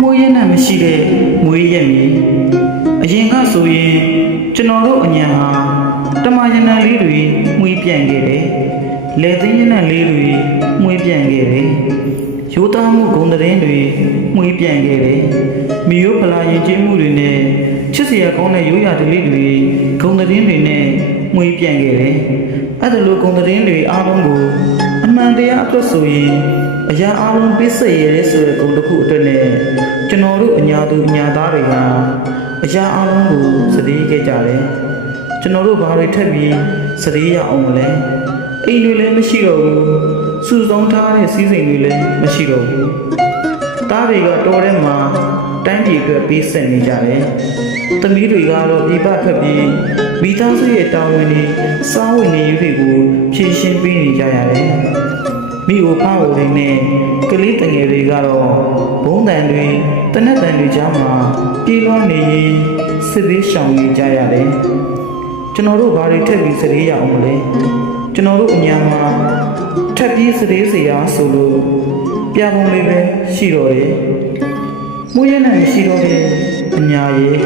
မှုရင်းနဲ့မရှိတဲ့မွေးရက်မီအရင်ကဆိုရင်ကျွန်တော်တို့အညာဟာတမယနံလေးတွေမှုပြန်ခဲ့တယ်လေသိင်းရနံလေးတွေမှုပြန်ခဲ့တယ်ရိုးသားမှုဂုဏ်သတင်းတွေမှုပြန်ခဲ့တယ်မိယိုဖလာရင်ကျင်းမှုတွေနဲ့ချစ်စရာကောင်းတဲ့ရိုးရာဓလေ့တွေဂုဏ်သတင်းတွေနဲ့မှုပြန်ခဲ့တယ်အဲ့ဒါလိုဂုဏ်သတင်းတွေအားလုံးကိုအမှန်တရားအတွက်ဆိုရင်အရာအားလုံးပြည့်စုံရဲဆိုတဲ့ဂုဏ်တစ်ခုအတွက်နဲ့ကျွန်တော်တို့အညာသူအညာသားတွေကအရာအားလုံးကိုစည်ရည်ခဲ့ကြတယ်ကျွန်တော်တို့ဘာတွေထပ်ပြီးစည်ရည်ရအောင်လဲအိမ်တွေလည်းမရှိတော့ဘူးစုဆောင်ထားတဲ့စီးစိမ်တွေလည်းမရှိတော့ဘူးသားတွေကတော်ထဲမှာတိုင်းပြည်အတွက်ပေးဆက်နေကြတယ်သမီးတွေကတော့ပြပဖက်ပြီးမိသားစုရဲ့တာဝန်တွေစားဝတ်နေရေးတွေကိုဖြည့်ရှင်းပေးနေကြရတယ်မိဘဖားဝင်နဲ့ကလေးတငယ်တွေကတော့ဘုံတန်တွေတနက်တန်တွေကြားမှာပြေးလွှမ်းနေရင်စစ်သေးရှောင်နေကြရတယ်ကျွန်တော်တို့ဘာတွေထက်ပြီးစရေရအောင်လဲကျွန်တော်တို့အညာမှာထက်ပြီးစရေစရာဆိုလို့ပြပုံလေးပဲရှိတော့တယ်မှုရနဲ့ရှိတော့တဲ့အညာရဲ့